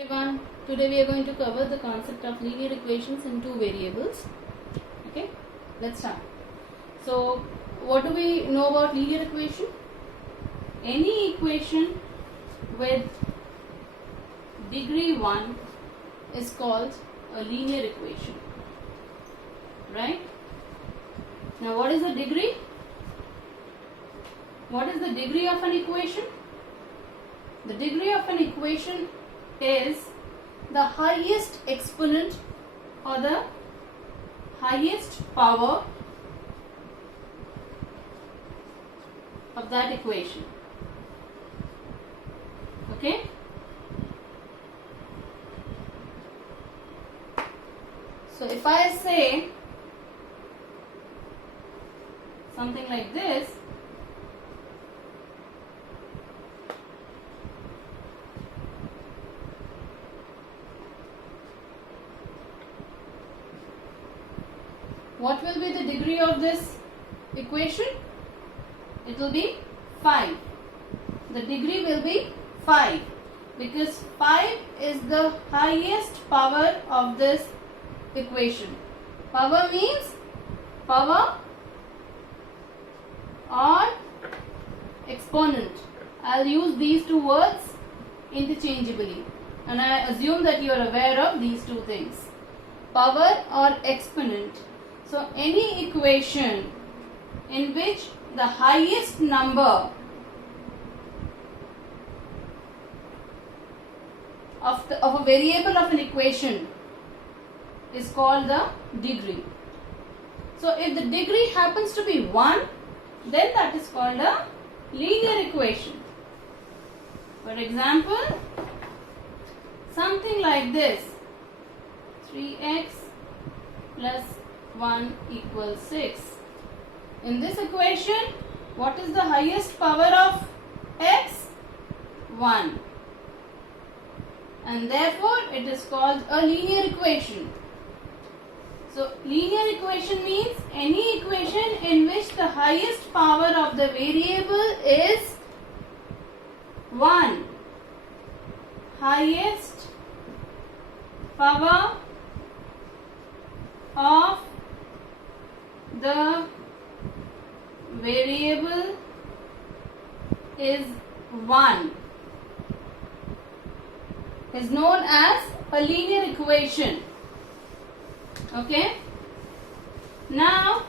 Everyone, today we are going to cover the concept of linear equations in two variables. Okay, let's start. So, what do we know about linear equation? Any equation with degree 1 is called a linear equation. Right? Now, what is the degree? What is the degree of an equation? The degree of an equation is the highest exponent or the highest power of that equation. Okay? So if I say something like this, what will be the degree of this equation? It will be 5. The degree will be 5 because 5 is the highest power of this equation. Power means power or exponent. I'll use these two words interchangeably and I assume that you are aware of these two things. Power or exponent. So any equation in which the highest number of a variable of an equation is called the degree. So if the degree happens to be 1, then that is called a linear equation. For example, something like this: 3x plus 1 equals 6. In this equation, what is the highest power of x? 1. And therefore, it is called a linear equation. So, linear equation means any equation in which the highest power of the variable is 1. Highest power of the variable is 1 is known as a linear equation. Okay. Now,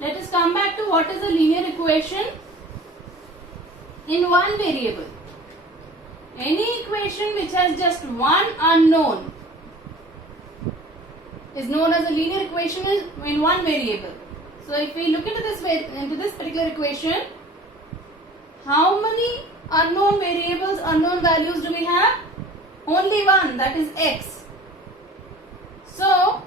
let us come back to what is a linear equation in one variable. Any equation which has just one unknown is known as a linear equation in one variable. So if we look into this particular equation, how many unknown variables, unknown values do we have? Only one, that is x. So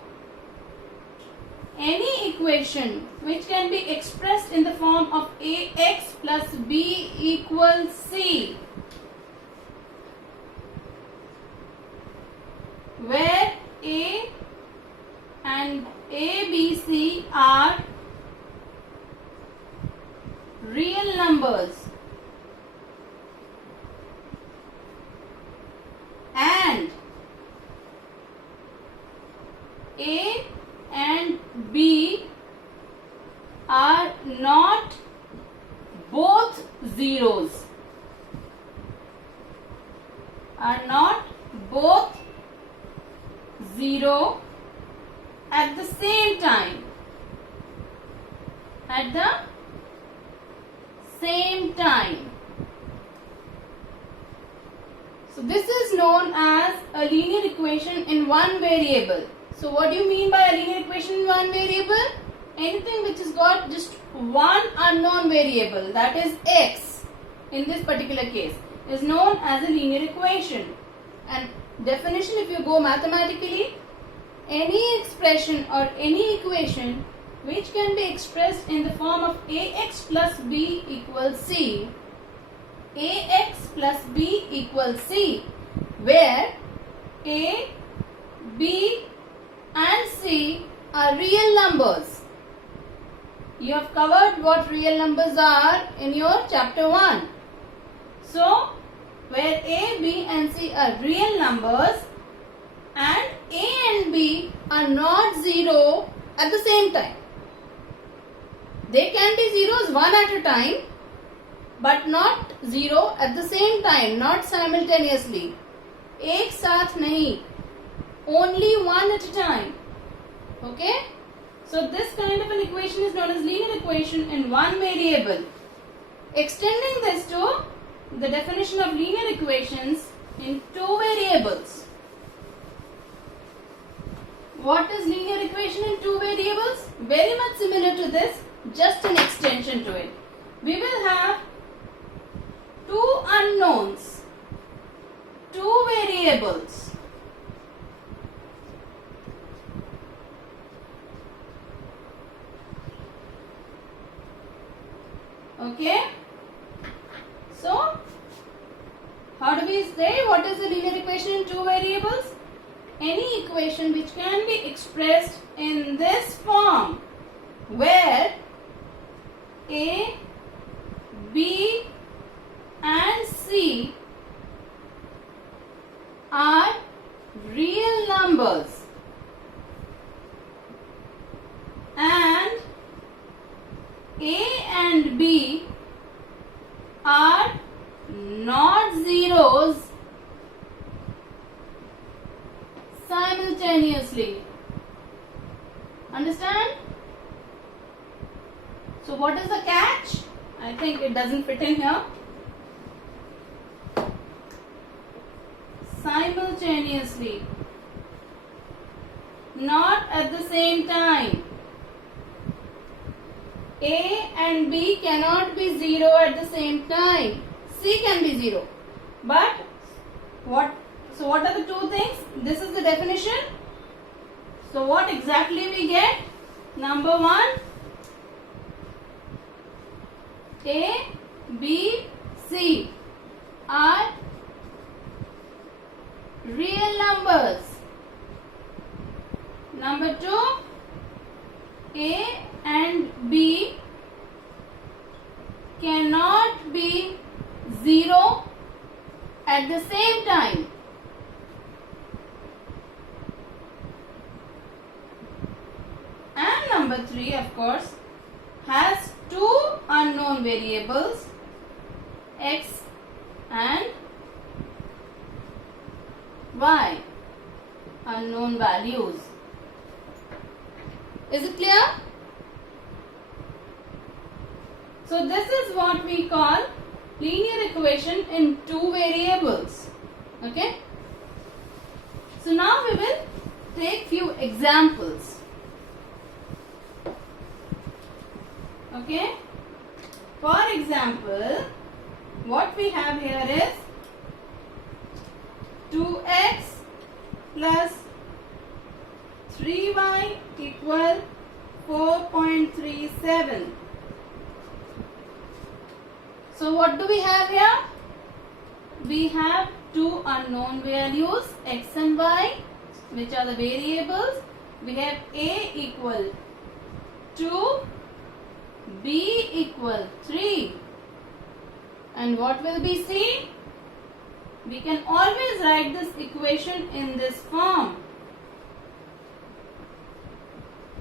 any equation which can be expressed in the form of ax plus b equals c, where a and a, b, c are real numbers and a and b are not both zeros, are not both 0 at the same time, at the same time. So this is known as a linear equation in one variable. So what do you mean by a linear equation in one variable? Anything which has got just one unknown variable, that is x in this particular case, is known as a linear equation. And definition, if you go mathematically, any expression or any equation which can be expressed in the form of ax plus b equals c, ax plus b equals c, where a, b and c are real numbers. You have covered what real numbers are in your chapter 1. So, where A, B and C are real numbers and A and B are not zero at the same time. They can be zeros one at a time, but not zero at the same time, not simultaneously. एक साथ नहीं, only one at a time. Okay? So this kind of an equation is known as linear equation in one variable. Extending this to the definition of linear equations in two variables. What is linear equation in two variables? Very much similar to this, just an extension to it. We will have two unknowns, two variables. Okay? So, how do we say what is the linear equation in two variables? Any equation which can be expressed in this form, where A, B and C are real numbers and A and B are not zeros simultaneously. Understand? So what is the catch? I think it doesn't fit in here. Simultaneously. Not at the same time. A and B cannot be zero at the same time. C can be zero. But what are the two things? This is the definition. So what exactly we get? Number one, A, B, C are real numbers. Number two, A and B cannot be zero at the same time. And number three, of course, has two unknown variables, X and Y, unknown values. Is it clear? So this is what we call linear equation in two variables. Okay? So now we will take few examples. Okay? For example, what we have here is 2x plus 3y equal 4.37. So what do we have here? We have two unknown values, x and y, which are the variables. We have a equal 2, b equal 3. And what will be c? We can always write this equation in this form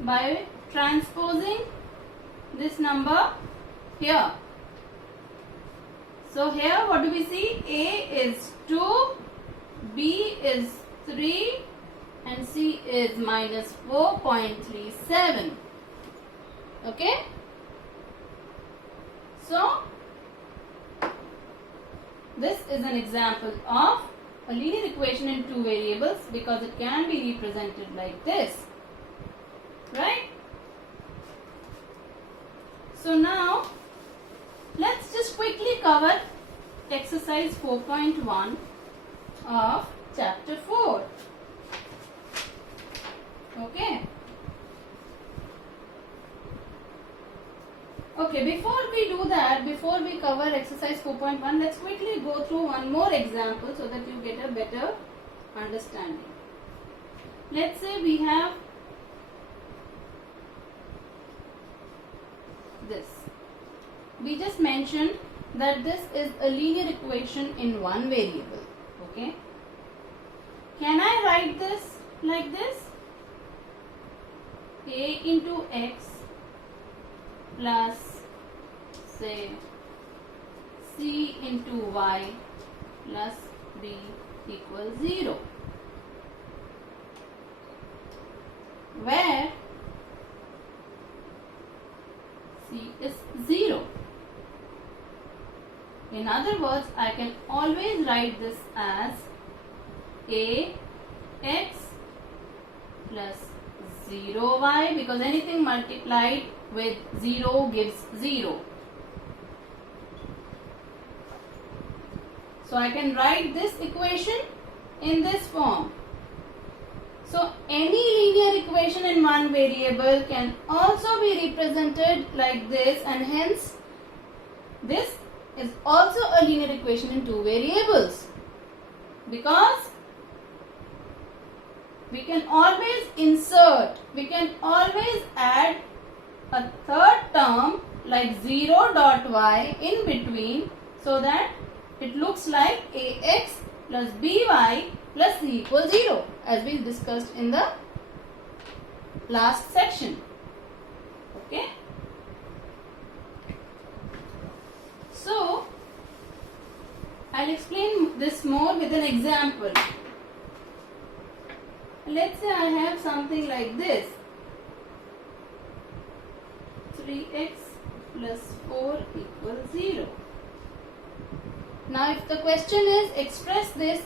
by transposing this number here. So here what do we see? A is 2, B is 3 and C is minus 4.37. Okay? So this is an example of a linear equation in two variables because it can be represented like this. Right? So now let's just quickly cover exercise 4.1 of chapter 4. Okay. Okay, before we do that, before we cover exercise 4.1, let's quickly go through one more example so that you get a better understanding. Let's say we have this. We just mentioned that this is a linear equation in one variable. Okay. Can I write this like this? A into x plus say c into y plus b equals 0, where c is 0. In other words, I can always write this as a x plus 0y, because anything multiplied with 0 gives 0. So I can write this equation in this form. So any linear equation in one variable can also be represented like this, and hence this is also a linear equation in two variables, because we can always insert, we can always add a third term like 0 dot y in between, so that it looks like ax plus by plus c equals 0, as we discussed in the last section. Okay. So I'll explain this more with an example. Let's say I have something like this: 3x plus 4 equals 0. Now if the question is express this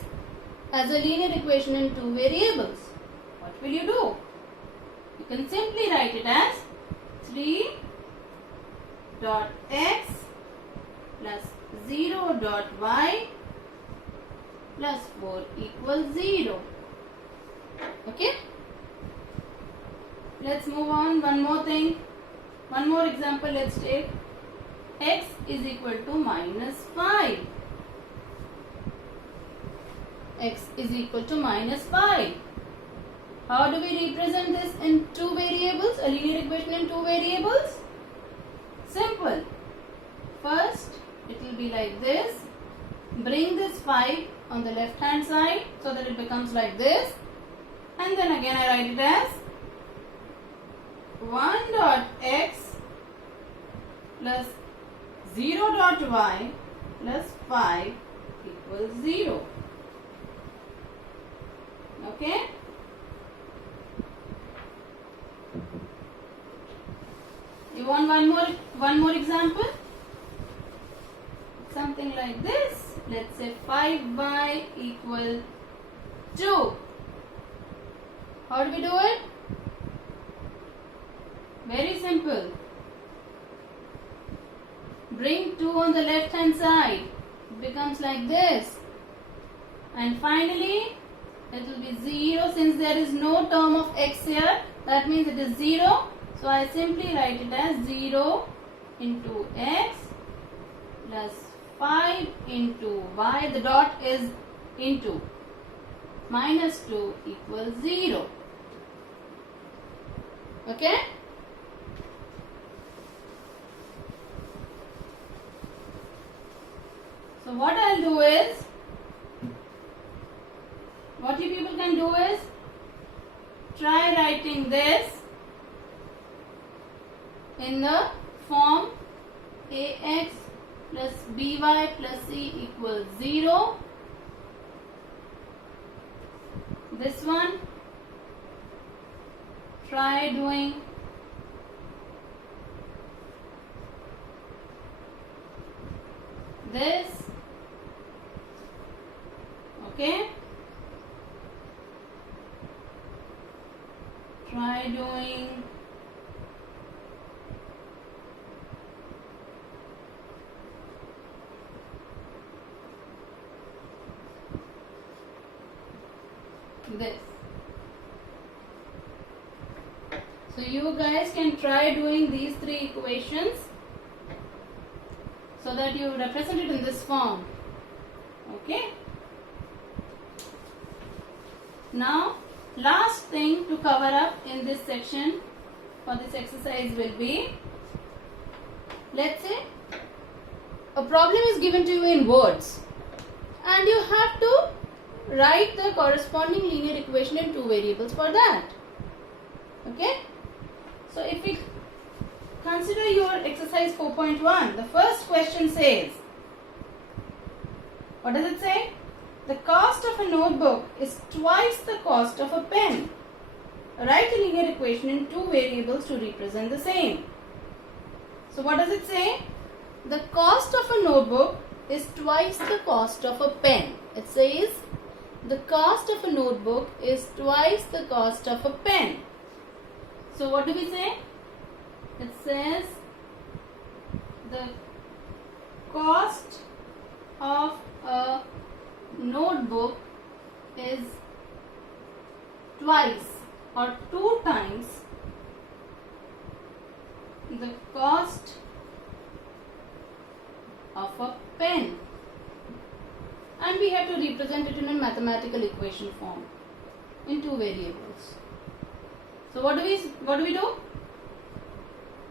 as a linear equation in two variables, what will you do? You can simply write it as 3 dot x plus 0 dot y plus 4 equals 0. Okay. Let's move on. One more thing. One more example. Let's take x is equal to minus 5. X is equal to minus 5. How do we represent this in two variables? A linear equation in two variables? Simple. First, it will be like this. Bring this 5 on the left hand side so that it becomes like this. And then again I write it as 1 dot x plus 0 dot y plus 5 equals 0. Okay. You want one more example? Something like this. Let's say 5y equals 2. How do we do it? Very simple. Bring 2 on the left hand side. It becomes like this. And finally, it will be 0. Since there is no term of x here, that means it is 0. So I simply write it as 0 into x plus 5 into y. The dot is into. Minus 2 equals 0. Okay? So what I'll do is, what you people can do is, try writing this in the form ax plus by plus c equals 0. This one, try doing this. Okay. Try doing this. So you guys can try doing these three equations so that you represent it in this form. Okay. Now, last thing to cover up in this section for this exercise will be, let's say a problem is given to you in words and you have to write the corresponding linear equation in two variables for that. Okay? So if we consider your exercise 4.1, the first question says, what does it say? The cost of a notebook is twice the cost of a pen. Write a linear equation in two variables to represent the same. So what does it say? The cost of a notebook is twice the cost of a pen. It says the cost of a notebook is twice the cost of a pen. So what do we say? It says the cost of a notebook is twice or 2 times the cost of a pen, and we have to represent it in a mathematical equation form in two variables. So what do we do?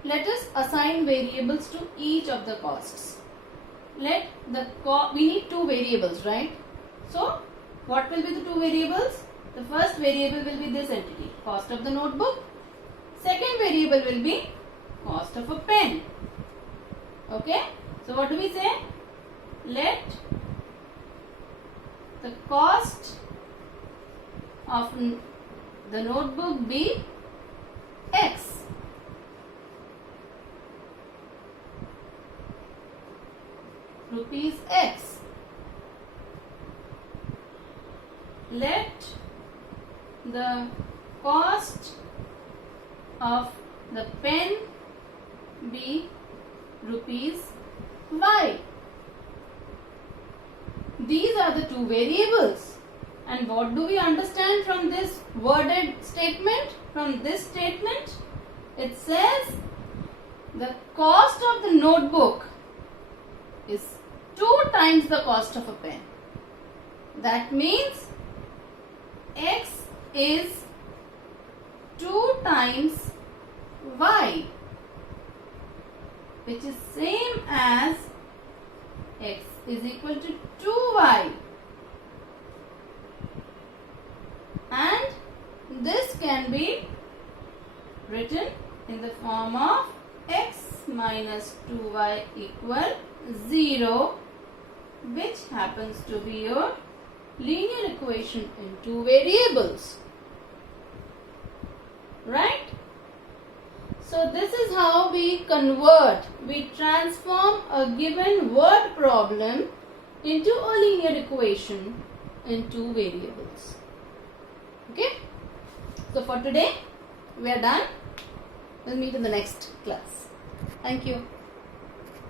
Let us assign variables to each of the costs. We need two variables, right? So what will be the two variables? The first variable will be this entity, cost of the notebook. Second variable will be cost of a pen. Okay? So what do we say? Let the cost of the notebook be X. Rupees X. Let the cost of the pen be rupees Y. These are the two variables. And what do we understand from this worded statement? From this statement, it says the cost of the notebook is 2 times the cost of a pen. That means X is 2 times Y, which is same as X is equal to 2Y, and this can be written in the form of X minus 2Y equal 0, which happens to be your linear equation in two variables. Right? So this is how we transform a given word problem into a linear equation in two variables. Okay? So for today, we are done. We'll meet in the next class. Thank you.